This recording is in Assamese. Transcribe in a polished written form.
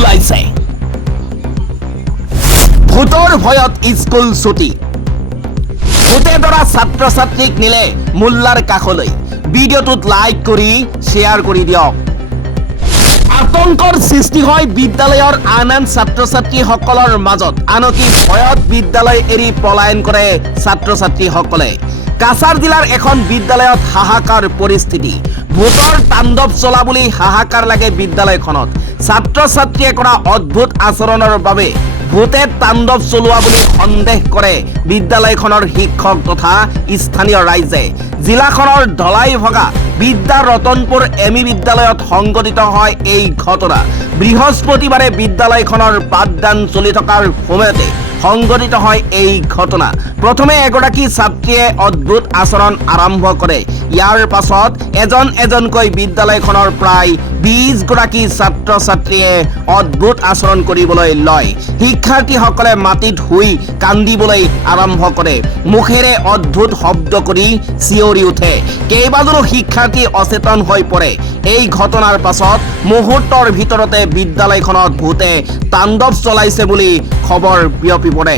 ওলাইছে। ভূতৰ ভয়ত স্কুল ছুটি, ভূতে ধৰা ছাত্ৰ ছাত্ৰীক নিলে মোল্লাৰ কাষলৈ। ভিডিঅ'টোত লাইক কৰি শ্বেয়াৰ কৰি দিয়ক। আতংকৰ সৃষ্টি হয় বিদ্যালয়ৰ আন ছাত্ৰ ছাত্ৰীসকলৰ মাজত। আনকি ভয়ত বিদ্যালয় এৰি পলায়ন কৰে ছাত্ৰ ছাত্ৰীসকলে। কাছাৰ জিলাৰ এখন বিদ্যালয়ত হাহাকাৰ পৰিস্থিতি। ভূতৰ তাণ্ডৱ চলা বুলি হাহাকাৰ লাগে বিদ্যালয়খনত। ছাত্ৰ ছাত্ৰীয়ে কৰা অদ্ভুত আচৰণৰ বাবে ভূতে তাণ্ডৱ চলোৱা বুলি সন্দেহ কৰে বিদ্যালয়খনৰ শিক্ষক তথা স্থানীয় ৰাইজে। জিলাখনৰ ধলাই ভগা বিদ্যা ৰতনপুৰ এমই বিদ্যালয়ত সংঘটিত হয় এই ঘটনা। বৃহস্পতিবাৰে বিদ্যালয়খনৰ পাঠদান চলি থকাৰ সময়তে সংঘটিত হয় এই ঘটনা। প্ৰথমে এগৰাকী ছাত্ৰীয়ে অদ্ভুত আচৰণ আৰম্ভ কৰে। ইয়াৰ পাছত এজন এজনকৈ বিদ্যালয়খনৰ প্ৰায় 20 গৰাকী ছাত্ৰ ছাত্ৰীয়ে অদ্ভুত আচৰণ কৰিবলৈ লয়। শিক্ষাৰ্থীসকলে মাটিত শুই কান্দিবলৈ আৰম্ভ কৰে। মুখেৰে অদ্ভুত শব্দ কৰি চিঞৰি উঠে। কেইবাজনো শিক্ষাৰ্থী অচেতন হৈ পৰে। এই ঘটনাৰ পাছত মুহূৰ্তৰ ভিতৰতে বিদ্যালয়খনত ভূতে তাণ্ডৱ চলাইছে বুলি খবৰ বিয়পি পৰে।